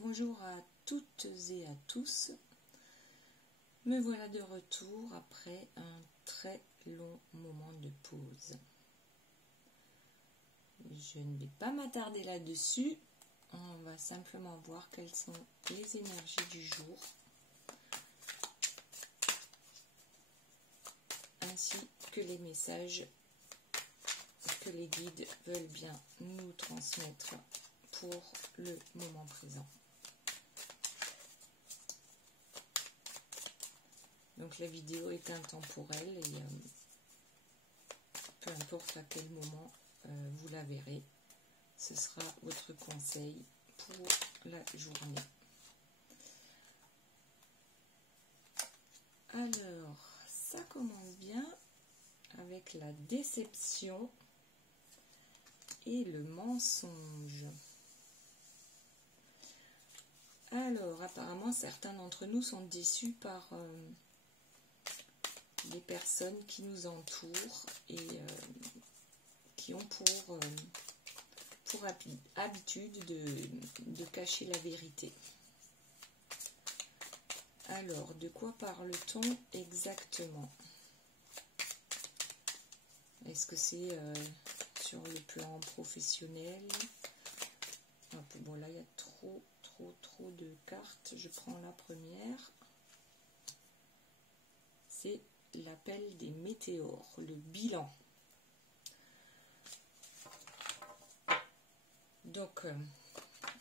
Bonjour à toutes et à tous. Me voilà de retour après un très long moment de pause. Je ne vais pas m'attarder là-dessus. On va simplement voir quelles sont les énergies du jour, ainsi que les messages que les guides veulent bien nous transmettre pour le moment présent. Donc la vidéo est intemporelle et peu importe à quel moment vous la verrez, ce sera votre conseil pour la journée. Alors, ça commence bien avec la déception et le mensonge. Alors, apparemment, certains d'entre nous sont déçus par les personnes qui nous entourent et qui ont pour habitude de cacher la vérité. Alors, de quoi parle-t-on exactement? Est-ce que c'est sur le plan professionnel? Bon, là, il y a trop de cartes. Je prends la première. C'est l'appel des météores, le bilan. Donc,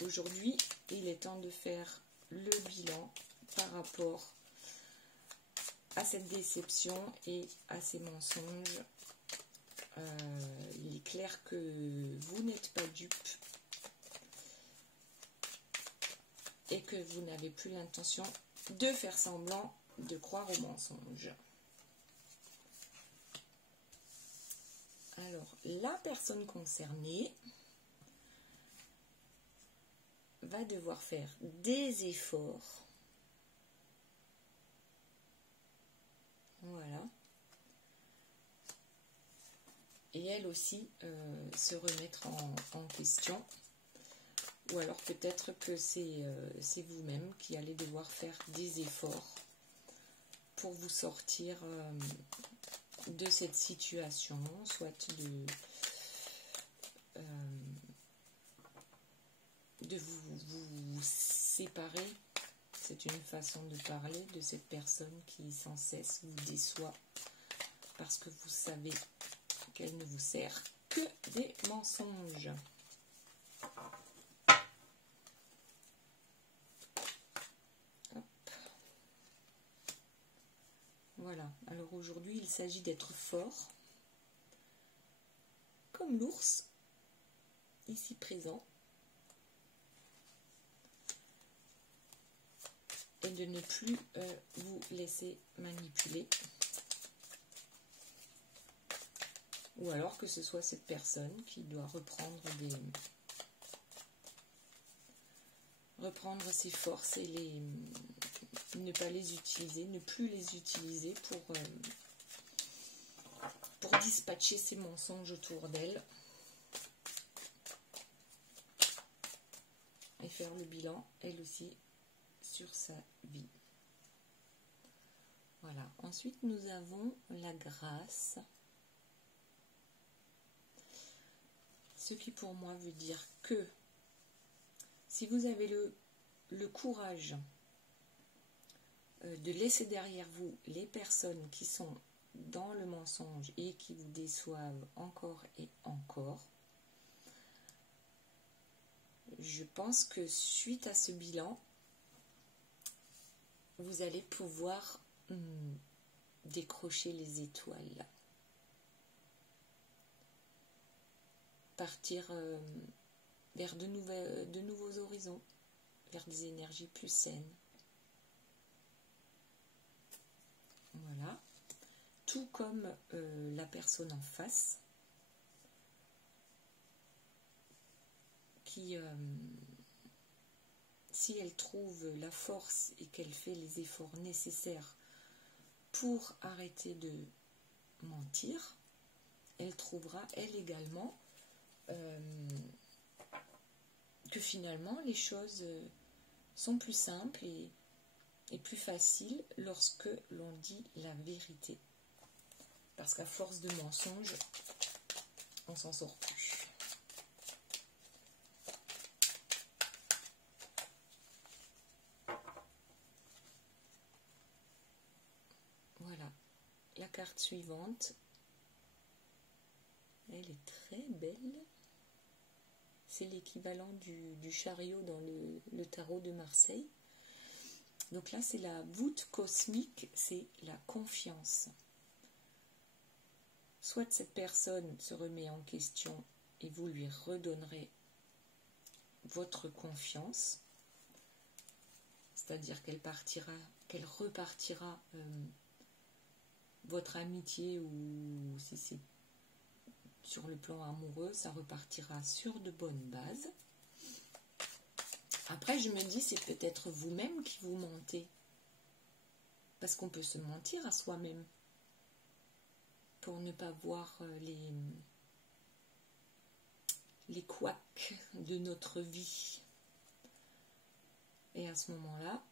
aujourd'hui, il est temps de faire le bilan par rapport à cette déception et à ces mensonges. Il est clair que vous n'êtes pas dupe et que vous n'avez plus l'intention de faire semblant de croire aux mensonges. Alors, la personne concernée va devoir faire des efforts. Voilà. Et elle aussi se remettre en question. Ou alors peut-être que c'est vous-même qui allez devoir faire des efforts pour vous sortir de cette situation, soit de vous séparer. C'est une façon de parler de cette personne qui sans cesse vous déçoit parce que vous savez qu'elle ne vous sert que des mensonges. Hop. Voilà, alors aujourd'hui il s'agit d'être fort, comme l'ours, ici présent, et de ne plus vous laisser manipuler. Ou alors que ce soit cette personne qui doit reprendre ses forces et ne pas les utiliser, ne plus les utiliser pour dispatcher ses mensonges autour d'elle et faire le bilan, elle aussi, sur sa vie. Voilà. Ensuite, nous avons la grâce. Ce qui pour moi veut dire que si vous avez le courage de laisser derrière vous les personnes qui sont dans le mensonge et qui vous déçoivent encore et encore, je pense que suite à ce bilan, vous allez pouvoir décrocher les étoiles. Partir vers de nouveaux horizons, vers des énergies plus saines. Voilà. Tout comme la personne en face qui, si elle trouve la force et qu'elle fait les efforts nécessaires pour arrêter de mentir, elle trouvera elle également que finalement les choses sont plus simples et plus faciles lorsque l'on dit la vérité. Parce qu'à force de mensonges, on s'en sort plus. Voilà, la carte suivante, elle est très belle. C'est l'équivalent du chariot dans le tarot de Marseille. Donc là, c'est la voûte cosmique, c'est la confiance. Soit cette personne se remet en question et vous lui redonnerez votre confiance, c'est-à-dire qu'elle repartira votre amitié, ou si c'est sur le plan amoureux, ça repartira sur de bonnes bases. Après, je me dis, c'est peut-être vous-même qui vous mentez. Parce qu'on peut se mentir à soi-même pour ne pas voir les couacs de notre vie. Et à ce moment-là,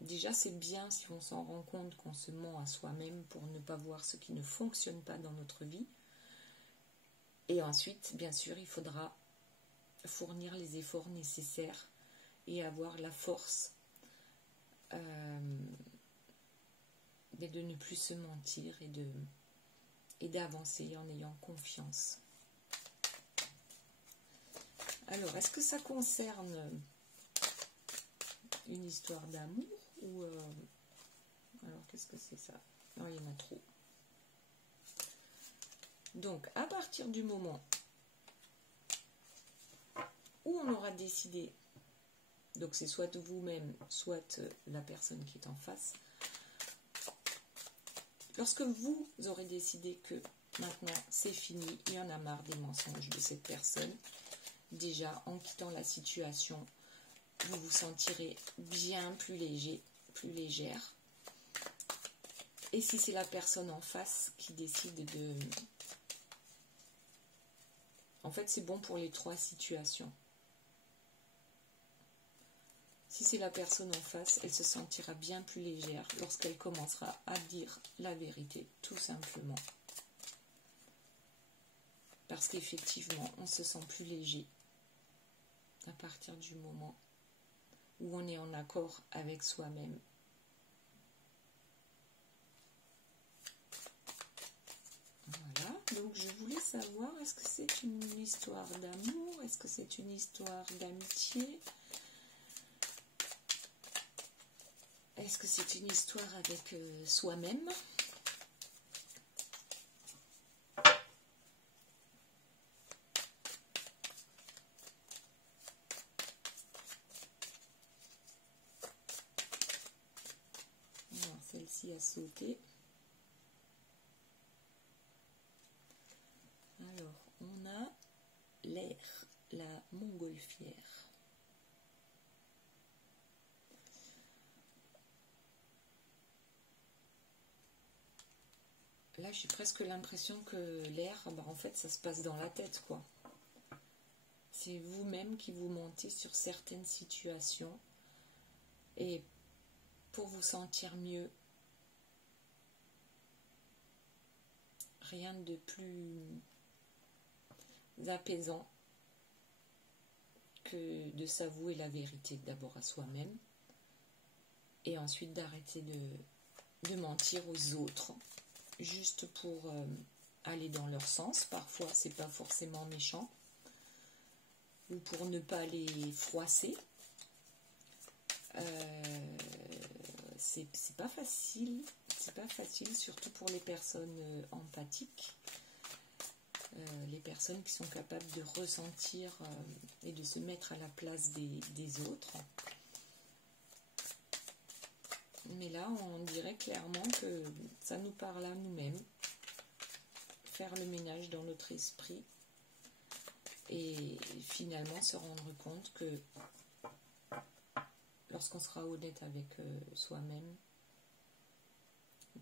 déjà, c'est bien si on s'en rend compte qu'on se ment à soi-même pour ne pas voir ce qui ne fonctionne pas dans notre vie. Et ensuite, bien sûr, il faudra fournir les efforts nécessaires et avoir la force de ne plus se mentir et d'avancer en ayant confiance. Alors, est-ce que ça concerne une histoire d'amour ou alors qu'est-ce que c'est ça? Non, il y en a trop. Donc, à partir du moment où on aura décidé, donc c'est soit vous-même, soit la personne qui est en face, lorsque vous aurez décidé que maintenant c'est fini, il y en a marre des mensonges de cette personne, déjà en quittant la situation, vous vous sentirez bien plus léger, plus légère. Et si c'est la personne en face qui décide de... En fait, c'est bon pour les trois situations. Si c'est la personne en face, elle se sentira bien plus légère lorsqu'elle commencera à dire la vérité, tout simplement. Parce qu'effectivement, on se sent plus léger à partir du moment où on est en accord avec soi-même. Voilà, donc je voulais savoir, est-ce que c'est une histoire d'amour? Est-ce que c'est une histoire d'amitié? Est-ce que c'est une histoire avec soi-même? Celle-ci a sauté. Alors, on a l'air, la montgolfière. Là, j'ai presque l'impression que l'air, en fait, ça se passe dans la tête, quoi. C'est vous-même qui vous mentez sur certaines situations. Et pour vous sentir mieux, rien de plus apaisant que de s'avouer la vérité d'abord à soi-même et ensuite d'arrêter de mentir aux autres juste pour aller dans leur sens. Parfois c'est pas forcément méchant, ou pour ne pas les froisser. C'est pas facile, surtout pour les personnes empathiques, les personnes qui sont capables de ressentir et de se mettre à la place des autres. Mais là, on dirait clairement que ça nous parle à nous-mêmes, faire le ménage dans notre esprit et finalement se rendre compte que lorsqu'on sera honnête avec soi-même,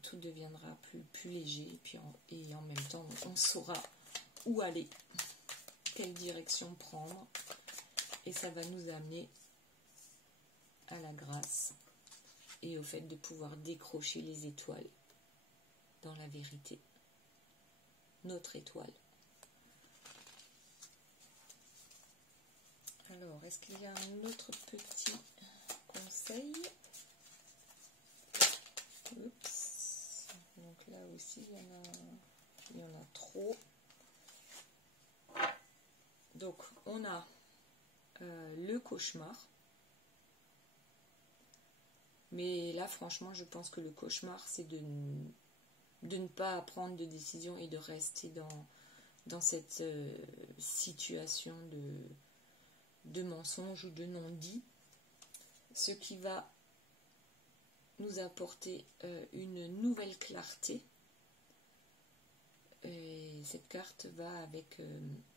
tout deviendra plus léger et en même temps, on saura où aller, quelle direction prendre Et ça va nous amener à la grâce et au fait de pouvoir décrocher les étoiles dans la vérité. Notre étoile. Alors, est-ce qu'il y a un autre petit conseil? Oups. Donc là aussi, il y en a trop. Donc, on a le cauchemar. Mais là, franchement, je pense que le cauchemar, c'est de ne pas prendre de décision et de rester dans cette situation de mensonge ou de non-dit. Ce qui va nous apporter une nouvelle clarté. Et cette carte va avec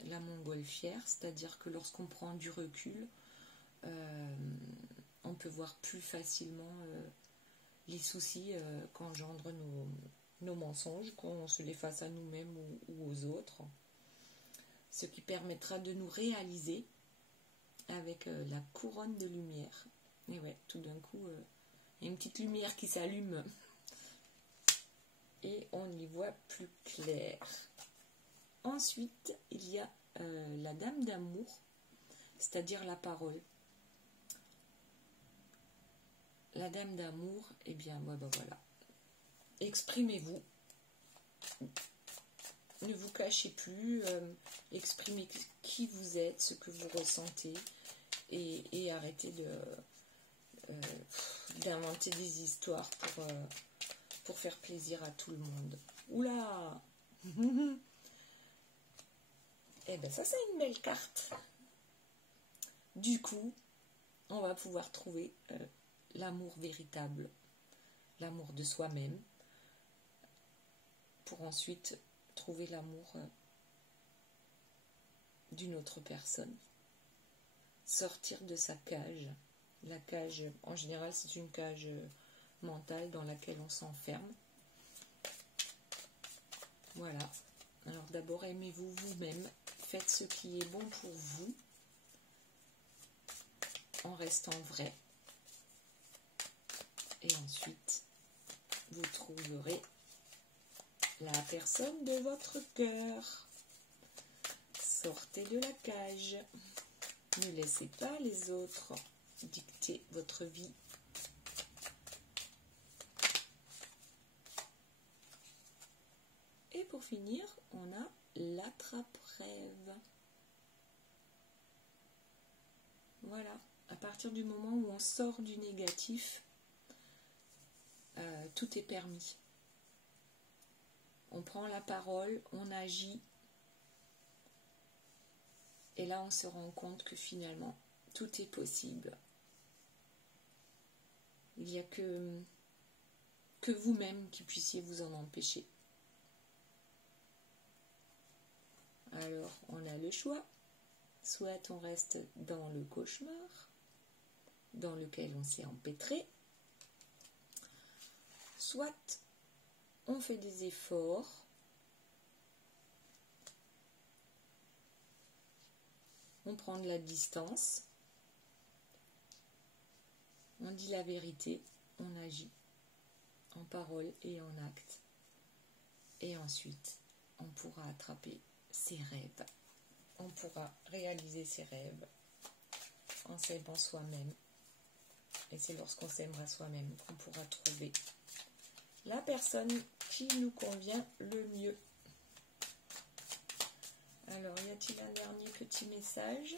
la montgolfière, c'est-à-dire que lorsqu'on prend du recul, on peut voir plus facilement les soucis qu'engendrent nos mensonges, qu'on se les fasse à nous-mêmes ou aux autres. Ce qui permettra de nous réaliser avec la couronne de lumière. Et ouais, tout d'un coup, il y a une petite lumière qui s'allume. Et on y voit plus clair. Ensuite, il y a la dame d'amour, c'est-à-dire la parole. La dame d'amour, eh bien, ouais, ben voilà. Exprimez-vous. Ne vous cachez plus. Exprimez qui vous êtes, ce que vous ressentez. Et arrêtez d'inventer des histoires pour faire plaisir à tout le monde. Oula! Eh ben ça, c'est une belle carte. Du coup, on va pouvoir trouver l'amour véritable, l'amour de soi-même, pour ensuite trouver l'amour d'une autre personne. Sortir de sa cage. La cage, en général, c'est une cage mentale dans laquelle on s'enferme. Voilà. Alors d'abord, aimez-vous vous-même. Faites ce qui est bon pour vous, en restant vrai. Et ensuite, vous trouverez la personne de votre cœur. Sortez de la cage. Ne laissez pas les autres dicter votre vie. Et pour finir, on a l'attrape-rêve. Voilà. À partir du moment où on sort du négatif, tout est permis. On prend la parole, on agit. Et là, on se rend compte que finalement, tout est possible. Il n'y a que vous-même qui puissiez vous en empêcher. Alors, on a le choix. Soit on reste dans le cauchemar, dans lequel on s'est empêtré, soit on fait des efforts, on prend de la distance, on dit la vérité, on agit en parole et en acte. Et ensuite, on pourra attraper ses rêves. On pourra réaliser ses rêves en s'aimant soi-même. Et c'est lorsqu'on s'aimera soi-même qu'on pourra trouver la personne qui nous convient le mieux. Alors, y a-t-il un dernier petit message ?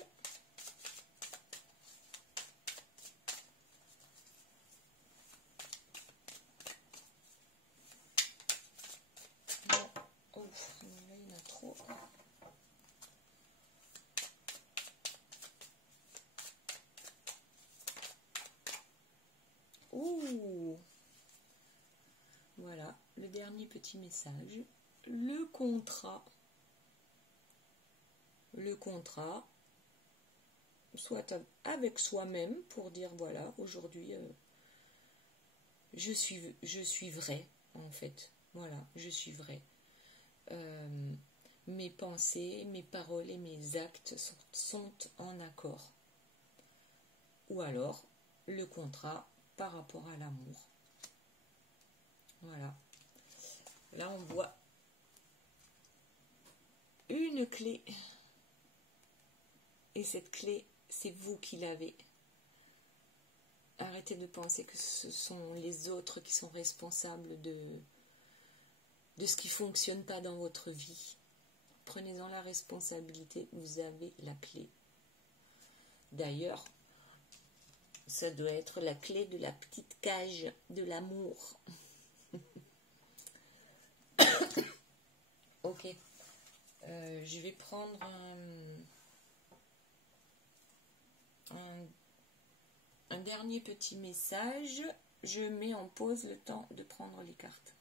Non. Oh, là, il y en a trop. Ouh! Voilà, le dernier petit message. Le contrat. Le contrat, soit avec soi-même pour dire voilà, aujourd'hui, je suis vrai, en fait. Voilà, je suis vrai. Mes pensées, mes paroles et mes actes sont en accord ou alors le contrat par rapport à l'amour. Voilà. Là, on voit une clé. Et cette clé, c'est vous qui l'avez. Arrêtez de penser que ce sont les autres qui sont responsables de ce qui ne fonctionne pas dans votre vie. Prenez-en la responsabilité, vous avez la clé. D'ailleurs, ça doit être la clé de la petite cage de l'amour. Ok. Je vais prendre un dernier petit message. Je mets en pause le temps de prendre les cartes.